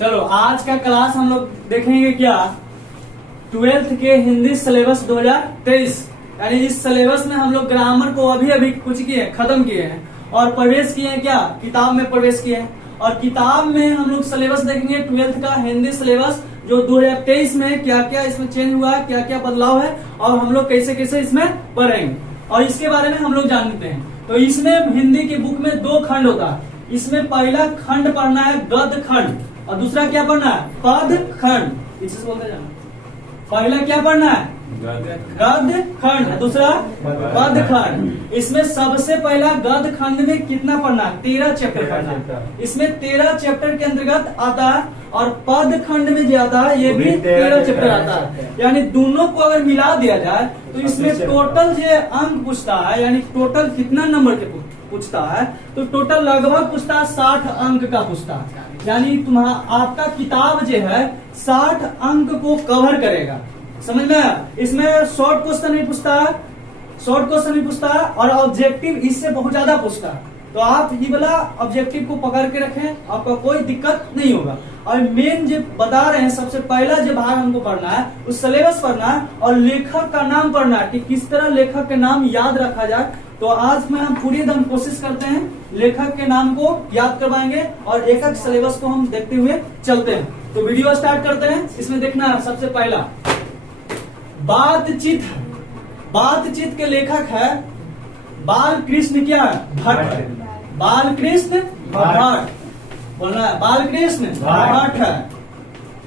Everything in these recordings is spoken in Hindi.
चलो आज का क्लास हम लोग देखेंगे क्या, 12th के हिंदी सिलेबस 2023। यानी इस सिलेबस में हम लोग ग्रामर को अभी अभी कुछ किए खत्म किए हैं और प्रवेश किए हैं क्या, किताब में प्रवेश किए हैं। और किताब में हम लोग सिलेबस देखेंगे 12th का हिंदी सिलेबस जो 2023 में क्या क्या इसमें चेंज हुआ है, क्या क्या बदलाव है और हम लोग कैसे कैसे इसमें पढ़ेंगे और इसके बारे में हम लोग जानते हैं। तो इसमें हिंदी की बुक में 2 खंड होता है। इसमें पहला खंड पढ़ना है गद्य खंड और दूसरा क्या पढ़ना है, पद खंड। इसे बोलते जाना। पहला क्या पढ़ना है, गद्य खंड, दूसरा पद खंड। इसमें सबसे पहला गद्य खंड में कितना पढ़ना है, 13 चैप्टर पढ़ना है। इसमें 13 चैप्टर के अंतर्गत आता है और पद खंड में जो आता है ये भी 13 चैप्टर आता है। यानी दोनों को अगर मिला दिया जाए तो इसमें टोटल जो अंक पूछता है, यानी टोटल कितना नंबर के पूछता है, तो टोटल लगभग पूछता है 60 अंक का पूछता है। यानी तुम्हारा आपका किताब जो है 60 अंक को कवर करेगा। समझ में आया? इसमें शॉर्ट क्वेश्चन नहीं पूछता है, शॉर्ट क्वेश्चन नहीं पूछता है और ऑब्जेक्टिव इससे बहुत ज्यादा पूछता है। तो आप ये वाला ऑब्जेक्टिव को पकड़ के रखें, आपका कोई दिक्कत नहीं होगा। और मेन जो बता रहे हैं, सबसे पहला जो भाग हमको पढ़ना है उस सिलेबस पढ़ना है और लेखक का नाम पढ़ना है कि किस तरह लेखक के नाम याद रखा जाए। तो आज में हम पूरी एकदम कोशिश करते हैं लेखक के नाम को याद करवाएंगे और एक एक सिलेबस को हम देखते हुए चलते हैं। तो वीडियो स्टार्ट करते हैं। इसमें देखना है सबसे पहला बातचीत। बातचीत के लेखक है बाल कृष्ण क्या है, भट्ट। बाल कृष्ण भट्ट बोलना है, बाल कृष्ण भट्ट है,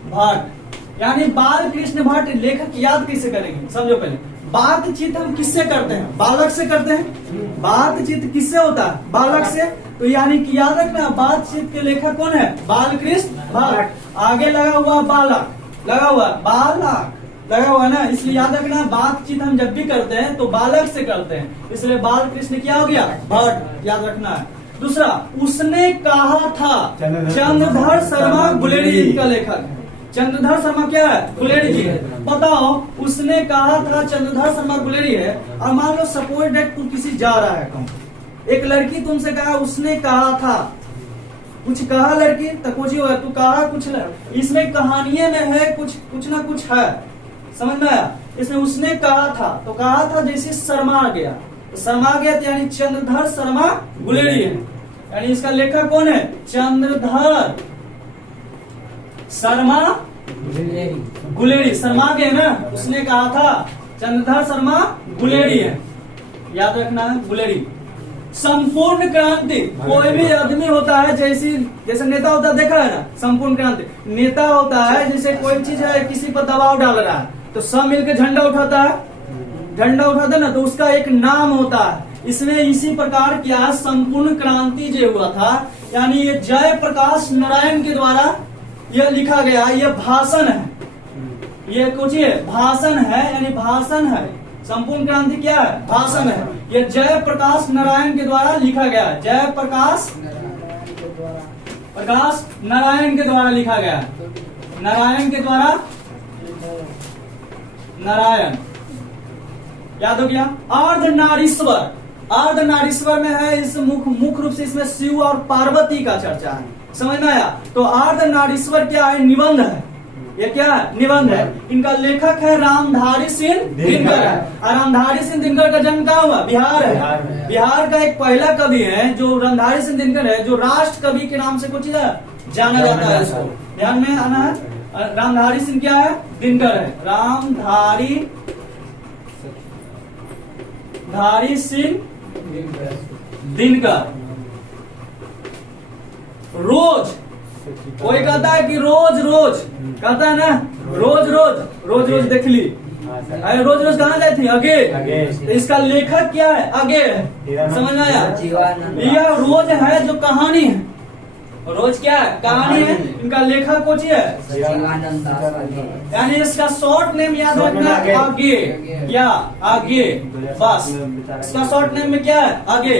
भट्ट। यानी बाल कृष्ण भट्ट लेखक याद कैसे करेंगे, समझो पहले। बातचीत हम किससे करते हैं, बालक से करते हैं। बातचीत किससे होता है, बालक से। तो यानी कि याद रखना बातचीत के लेखक कौन है, बाल कृष्ण भट्ट। आगे लगा हुआ बालक, लगा हुआ बालक लगा हुआ ना, इसलिए याद रखना बातचीत हम जब भी करते हैं तो बालक से करते हैं, इसलिए बाल कृष्ण क्या हो गया, भट्ट। याद रखना है। दूसरा उसने कहा था, चंद्रधर शर्मा गुलेरी इनका लेखक है। चंद्रधर शर्मा क्या है, गुलेरी जी। बताओ उसने कहा था, चंद्रधर शर्मा गुलेरी है। और मान लो सपोज डेट तू किसी जा रहा है कहूं, एक लड़की तुमसे कहा उसने कहा था, कुछ कहा लड़की तो कुछ हो, तू कहा कुछ। इसमें कहानियों में है कुछ ना कुछ है, समझ में आया। इसमें उसने कहा था, तो कहा था जैसे शर्मा गया, तो शर्मा गया तो यानी चंद्रधर शर्मा गुलेरी है। यानी इसका लेखक कौन है, चंद्रधर शर्मा गुलेरी। शर्मा गए ना, उसने कहा था चंद्रधर शर्मा गुलेरी है, याद रखना है, गुलेरी। संपूर्ण क्रांति, कोई भी आदमी होता है जैसे नेता होता है, देखा है ना, संपूर्ण क्रांति नेता होता है। जैसे कोई चीज है किसी पर दबाव डाल रहा है तो सब मिलकर झंडा उठाता है, झंडा उठाता है ना, तो उसका एक नाम होता है। इसमें इसी प्रकार क्या संपूर्ण क्रांति जो हुआ था, यानी ये जय प्रकाश नारायण के द्वारा यह लिखा गया, यह भाषण है, ये कुछ भाषण है, यानी भाषण है। संपूर्ण क्रांति क्या है, भाषण है। ये जय प्रकाश नारायण के द्वारा लिखा गया, जय प्रकाश नारायण के द्वारा लिखा गया, नारायण के द्वारा, नारायण। याद हो गया। अर्धनारीश्वर, अर्धनारीश्वर में है इस मुख्य रूप से इसमें शिव और पार्वती का चर्चा है, समझ में आया। तो अर्धनारीश्वर क्या है, निबंध है, ये क्या है, निबंध है। इनका लेखक है रामधारी सिंह दिनकर है। और रामधारी सिंह दिनकर का जन्म कहाँ हुआ, बिहार है। बिहार का एक पहला कवि है जो रामधारी सिंह दिनकर है, जो राष्ट्र कवि के नाम से कुछ जाना जाता है। इसको ध्यान में आना है। रामधारी सिंह क्या है, दिनकर है, रामधारी सिंह दिनकर। रोज, कोई कहता है कि रोज रोज, कहता है ना, रोज रोज देख ली, अरे रोज रोज कहाँ गई थी, आगे। तो इसका लेखक क्या है, आगे है, समझ में आया। यह रोज है जो कहानी है, रोज क्या है, कहानी है। इनका लेखक कौन है, यानी इसका शॉर्ट नेम याद रखना, आगे। क्या, आगे, बस। इसका शॉर्ट नेम में क्या है, आगे।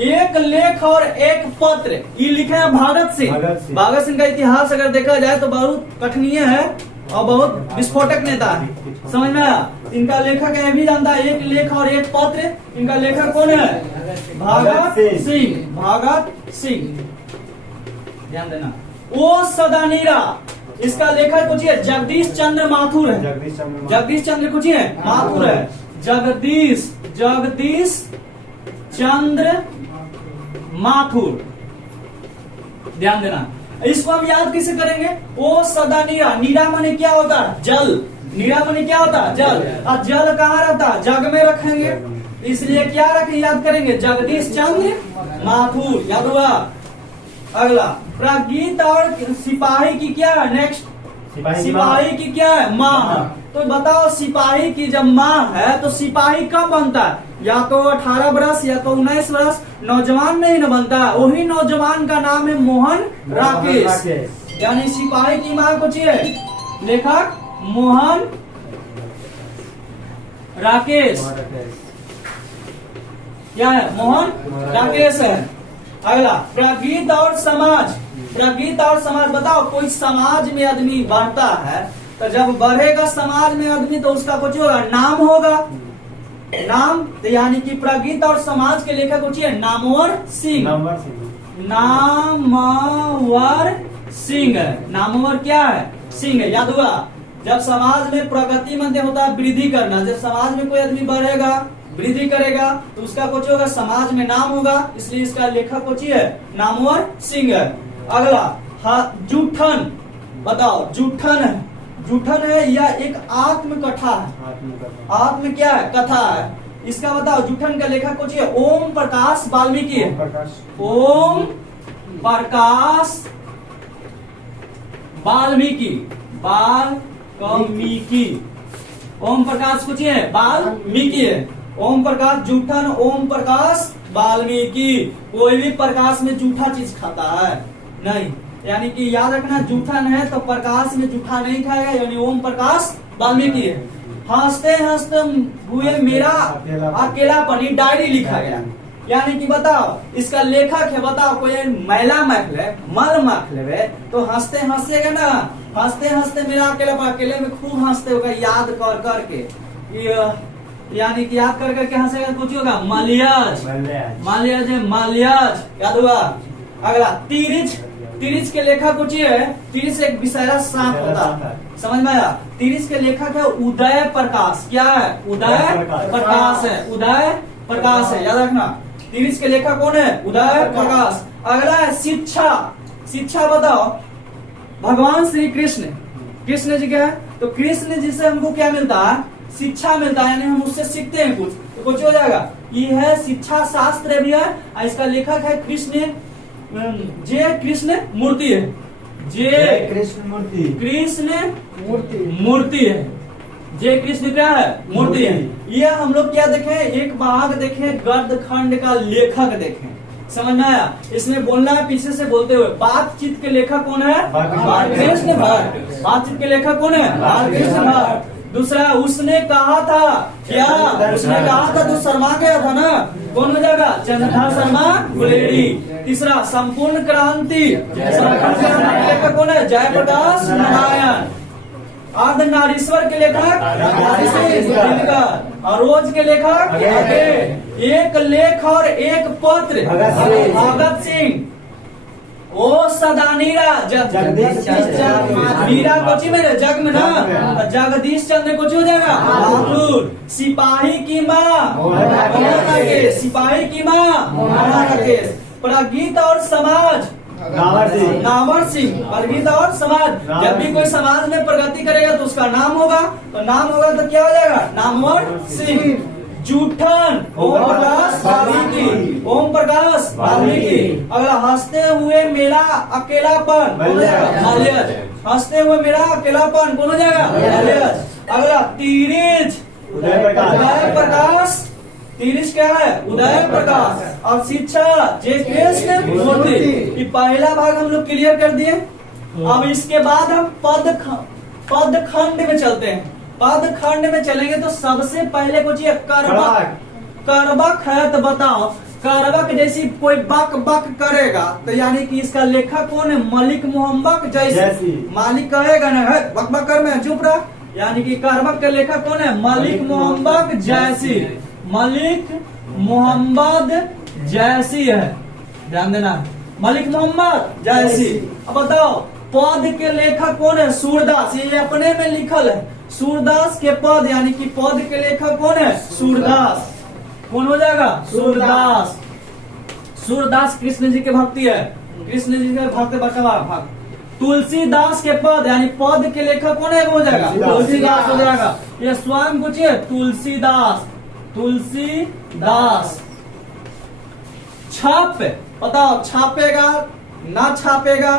एक लेख और एक पत्र, ये लिखे हैं भगत सिंह। भगत सिंह का इतिहास अगर देखा जाए तो बहुत कठिनीय है और बहुत विस्फोटक नेता है, समझ में आया। इनका लेखक है भी जानता है, एक लेख और एक पत्र। इनका लेखक कौन है, भगत सिंह, भगत सिंह। ध्यान देना। ओ सदानीरा, इसका लेखक कुछ है जगदीश चंद्र माथुर है। जगदीश चंद्र कुछ है माथुर है। जगदीश चंद्र माथुर, ध्यान देना। इसको हम याद कैसे करेंगे? ओ सदा नीरा, नीरा माने क्या होता है? जल। नीरा माने क्या होता है? जल। और जल कहाँ रहता है? जग में रखेंगे, इसलिए क्या रखें, याद करेंगे जगदीश चंद्र माथुर, याद हुआ। अगला प्रागीत और सिपाही की क्या है? नेक्स्ट सिपाही की क्या है? माँ है। तो बताओ सिपाही की जब माँ है तो सिपाही कब बनता है? या तो 18 वर्ष या तो 19 वर्ष, नौजवान में ही न बनता है। वही नौजवान का नाम है मोहन राकेश। यानी सिपाही की माँ कुछ है, लेखक मोहन राकेश। क्या है? मोहन राकेश है। अगला प्रगीत और समाज। प्रगीत और समाज, बताओ कोई समाज में आदमी बढ़ता है तो जब बढ़ेगा समाज में आदमी तो उसका कुछ होगा, नाम होगा। नाम तो यानी कि प्रगीत और समाज के लेखक कुछ है नामवर सिंह। नामवर सिंह, नामवर क्या है? सिंह, याद हुआ। जब समाज में प्रगति मंत्र होता है वृद्धि करना, जब समाज में कोई आदमी बढ़ेगा वृद्धि करेगा तो उसका कुछ होगा, समाज में नाम होगा, इसलिए इसका लेखक कुछ है नामवर सिंह है। अगला जूठन, बताओ जूठन है, जूठन है या एक आत्मकथा है। आत्म क्या है? कथा है। इसका बताओ जूठन का लेखक कुछ है ओम प्रकाश वाल्मीकि है। ओम प्रकाश वाल्मीकि, ओम प्रकाश कुछ है वाल्मीकि है। ओम प्रकाश जूठन, ओम प्रकाश वाल्मीकि। कोई भी प्रकाश में जूठा चीज खाता है नहीं, यानी कि याद रखना जूठन है तो प्रकाश में जूठा नहीं खाएगा, यानी ओम प्रकाश वाल्मीकि है। हंसते हंसते हुए मेरा अकेलापन, डायरी लिखा गया। यानी कि बताओ इसका लेखक है, बताओ कोई मैला मैख ले, मल मैख ले तो हंसते हंसेगा ना, हंसते हंसते मेरा अकेलापन, अकेले में खूब हंसते होगा याद कर करके, यानी कि याद कर करके हंसेगा कुछ होगा मालियाज, मालियाज है, मालियाज, याद हुआ। अगला तिरिच, तिरिच के लेखक कुछ है, तिरिच एक विषैला सांप होता है, समझ में आया। तिरिच के लेखक है उदय प्रकाश। क्या है? उदय प्रकाश है, उदय प्रकाश है, याद रखना। तिरिच के लेखक कौन है? उदय प्रकाश। अगला है शिक्षा। शिक्षा बताओ भगवान श्री कृष्ण, कृष्ण जी क्या है? तो कृष्ण जी से हमको क्या मिलता है? शिक्षा मिलता है, यानी हम उससे सीखते हैं कुछ, तो कुछ हो जाएगा। ये है शिक्षा शास्त्र भी है। इसका लेखक है कृष्ण, जे कृष्ण मूर्ति है, जे कृष्ण मूर्ति, कृष्ण मूर्ति है, जे कृष्ण क्या है? मूर्ति है। ये हम लोग क्या देखें? एक भाग देखें, गद्य खंड का लेखक देखें, समझ में आया। इसमें बोलना है पीछे से बोलते हुए। बातचीत के लेखक कौन है? बालकृष्ण भट्ट। बातचीत के लेखक कौन है? बालकृष्ण भट्ट। दूसरा उसने कहा था, क्या उसने कहा था तो शर्मा गया था ना, कौन हो जाएगा? चंद्रधर शर्मा गुलेरी। तीसरा संपूर्ण क्रांति, लेखक कौन है? जयप्रकाश नारायण। अर्धनारीश्वर के लेखक और रोज के लेखक एक लेख और एक पत्र भगत सिंह। ओ सदानीरा मीरा कोची में जग में ना, जगदीश चंद्र कोची हो जाएगा माथुर। सिपाही की माँ, सिपाही की माँ प्रगीत और समाज नामवर सिंह। प्रगीत और समाज, जब भी कोई समाज में प्रगति करेगा तो उसका नाम होगा, तो नाम होगा तो क्या हो जाएगा? नामवर सिंह। जूठन ओम प्रकाश वाल्मीकि, ओम प्रकाश वाल्मीकि। अगला हंसते हुए मेरा अकेलापन, मालियाज। हंसते हुए मेरा अकेलापन कौन हो जाएगा? मालियाज। अगला तिरिच, उदय प्रकाश। तिरिच क्या है? उदय प्रकाश। और शिक्षा जे कृष्ण मूर्ति। ये पहला भाग हम लोग क्लियर कर दिए। अब इसके बाद हम पद खंड में चलते हैं। पद खंड में चलेंगे तो सबसे पहले कुछ ये करबक, करबक है। तो बताओ करबक जैसी कोई बक बक करेगा तो यानी कि इसका लेखक कौन है? मलिक मोहम्मद जैसी। मालिक कहेगा ना बक बक कर में चुप रहा, यानी कि करबक के लेखक कौन है? मलिक मोहम्मद जैसी। मलिक मोहम्मद जैसी है, ध्यान देना। मलिक मोहम्मद जैसी। अब बताओ पद के लेखक कौन है? सूरदास। ये अपने में लिखल है, सूरदास के पद, यानी कि पद के लेखक कौन है? सूरदास। कौन हो जाएगा? सूरदास। सूरदास कृष्ण जी के भक्ति है, कृष्ण जी के भक्त बटवा भक्त। तुलसीदास के पद, यानी पद के लेखक कौन है? हो जाएगा तुलसीदास हो जाएगा। ये स्वयं कुछ है, तुलसीदास, तुलसीदास। छाप, बताओ छापेगा, ना छापेगा,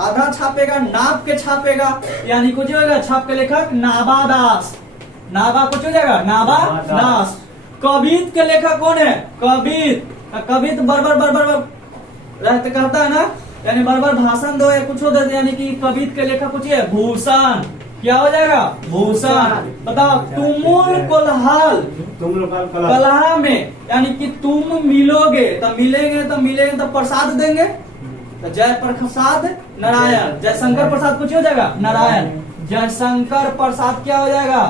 आधा छापेगा, नाप के छापेगा, यानी कुछ हो जाएगा छाप के लेखक नाबादास। नाबा कुछ हो जाएगा नाबादास। कवित के लेखक कौन है? कवित। कवित बरबर रहते कहता है ना, यानी बरबर भाषण दो या कुछ हो देते, यानी कि कवित के लेखक कुछ है भूषण। क्या हो जाएगा? भूषण। बताओ तुमुल कोल्हाल, कलहा में, यानी कि तुम मिलोगे तो मिलेंगे तो प्रसाद देंगे, तो जय प्रसाद नारायण। जयशंकर प्रसाद कुछ हो जाएगा नारायण। जयशंकर प्रसाद क्या हो जाएगा?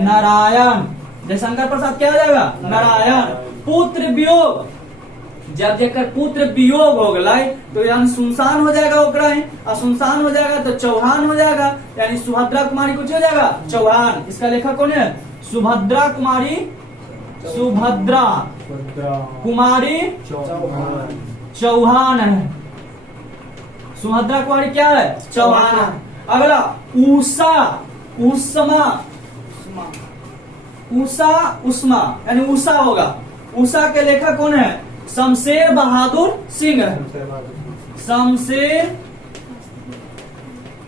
नारायण। जयशंकर प्रसाद क्या हो जाएगा? नारायण। पुत्र वियोग, जब जेकर पुत्र वियोग हो गया तो यानी सुनसान हो जाएगा ओकरा ही, और सुनसान हो जाएगा तो चौहान हो जाएगा, यानी सुभद्रा कुमारी कुछ हो जाएगा चौहान। इसका लेखक कौन है? सुभद्रा कुमारी, सुभद्रा कुमारी चौहान है। सुभद्रा कुमारी क्या है? चौहान। अगला उषा, उष्मा, उषा उष्मा, यानी उषा होगा। उषा के लेखक कौन है? शमशेर बहादुर सिंह। शमशेर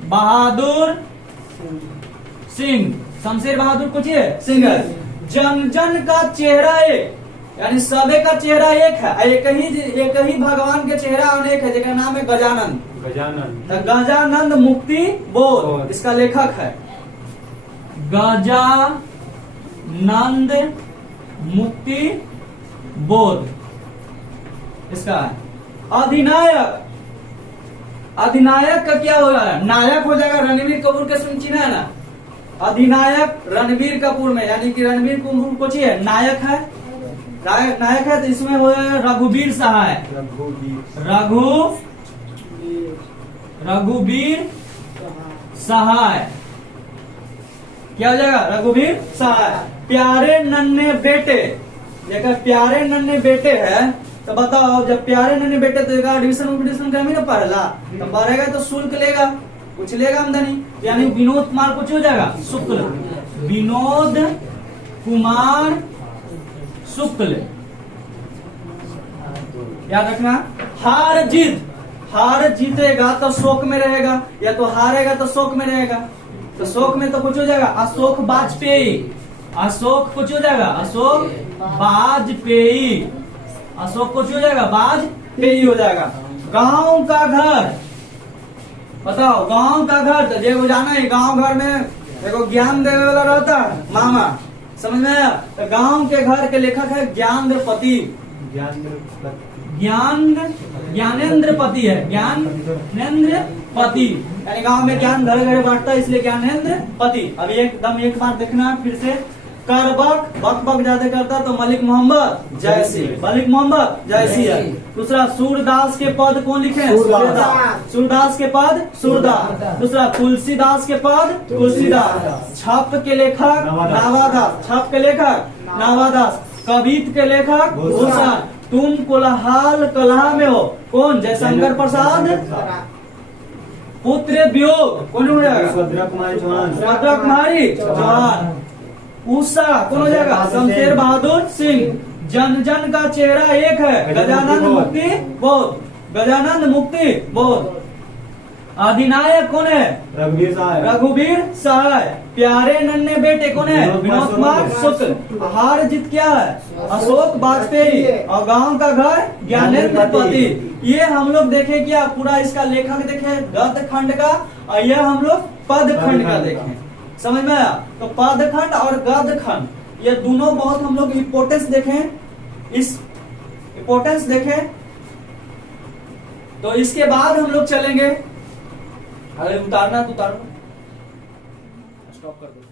बहादुर सिंह, शमशेर बहादुर कुछ है सिंह। जन जन का चेहरा एक, यानी सबे का चेहरा एक है, एक ही भगवान के चेहरा अनेक है, जिसका नाम है गजानंद। गजानंद मुक्ति बोध, इसका लेखक है गजानंद मुक्ति बोध, इसका है। अधिनायक, अधिनायक का क्या हो रहा है? नायक हो जाएगा। रणबीर कपूर के सुन चिन्ह है ना, अधिनायक रणबीर कपूर में, यानी कि रणबीर कपूर कुछ है नायक है, नायक है, तो इसमें हो जाएगा रघुवीर सहाय। रघुवीर सहाय क्या हो जाएगा? रघुवीर सहाय। प्यारे नन्हे बेटे, जगह प्यारे नन्हे बेटे है तो बताओ, जब प्यारे नन्हे बेटे तो एडमिशन कमी ना पढ़ला, तो पढ़ेगा तो शुल्क लेगा, कुछ लेगा आमदनी, यानी विनोद कुमार कुछ हो जाएगा शुक्ल, विनोद कुमार शुक्ल। याद रखना। हार जीत, हार जीतेगा तो शोक में रहेगा, या तो हारेगा तो शोक में रहेगा, तो शोक में तो कुछ हो जाएगा अशोक वाजपेयी। अशोक कुछ हो जाएगा अशोक वाजपेयी, अशोक कुछ हो जाएगा वाजपेयी हो जाएगा। गांव का घर, बताओ गांव का घर, तो देखो जाना है गांव घर में देखो ज्ञान देने वाला रहता है मामा, समझ में आया? तो गांव के घर के लेखक है ज्ञानेंद्रपति। ज्ञानेंद्रपति है, ज्ञानेंद्रपति, यानी गांव में ज्ञान घरे घरे बांटता है, इसलिए ज्ञानेंद्रपति। अभी एकदम एक बार देखना फिर से। करबक बक बक ज्यादा करता तो मलिक मोहम्मद जैसी, मलिक मोहम्मद जैसी है। दूसरा सूरदास के पद कौन लिखे हैं? सूरदास के पद सूरदास। दूसरा तुलसीदास के पद तुलसीदास। छाप के लेखक नावादास, छाप के लेखक नावादास। कवित के लेखक भूषण। तुम कोलाहल कलहा में हो, कौन? जयशंकर प्रसाद। पुत्र वियोग कौन हो जाएगा? सुभद्रा कुमारी चौहान। उषा कौन हो जाएगा? शमशेर बहादुर सिंह। जन जन का चेहरा एक है, गजानंद मुक्ति बोध, गजानंद मुक्ति बोध। अधिनायक कौन है? रघुवीर सहाय। प्यारे नन्हे बेटे कौन है? विनोद कुमार शुक्ल। हार जीत क्या है? अशोक वाजपेयी। और गांव का घर ज्ञानेंद्रपति। ये हम लोग देखे क्या पूरा इसका लेखक देखे गद्य खंड का, और यह हम लोग पद खंड का देखे, समझ में आया? तो पद खंड और गद्य खंड ये दोनों बहुत हम लोग इम्पोर्टेंस देखे, इस इम्पोर्टेंस देखे। तो इसके बाद हम लोग चलेंगे, अगर उतारना तो उतारो, स्टॉप कर दो।